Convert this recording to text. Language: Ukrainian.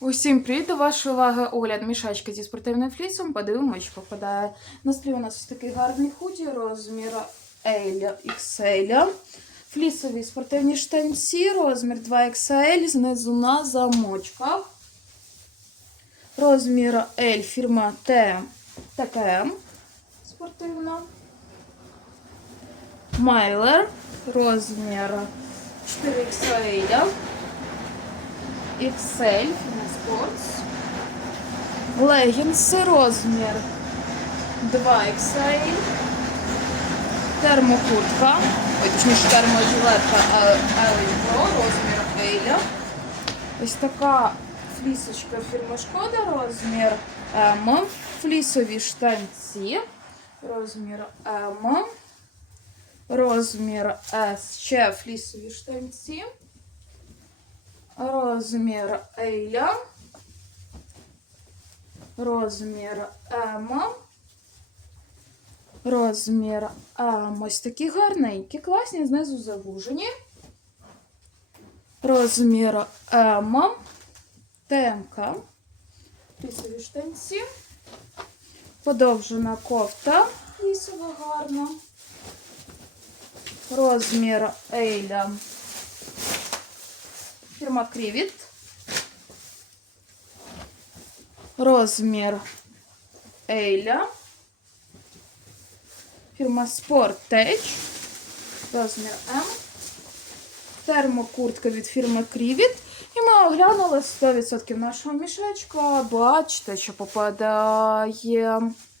Усім привіт! До вашої уваги огляд мішачки зі спортивним флісом. Подивимось, що попадає. На столі у нас такий гарний худі розміру L XL. Флісові спортивні штанці, розмір 2XL, знизу на замочках. Розмір L фірма T ТКМ спортивна. Майлер, розмір 4XL. XL Sports. Легінси розмір 2XL. Термокуртка. Ой, точніше терможилетка Pro, розмір L. Ось така флісочка фірми Шкода, розмір М. Флісові штанці. Розмір М. Розмір С. Ще флісові штанці. Розмір Ейля. Розмір М. Розмір М. Ось такі гарненькі, класні, знизу завужені. Розмір М. ТМК. Лісові штанці. Подовжена кофта. Лісова гарна. Розмір Ейля. Фірма Крівіт. Розмір Ейля. Фірма Спортеч. Розмір М. Термокуртка від фірми Крівіт. І ми оглянули 100% нашого мішечка. Бачите, що попадає.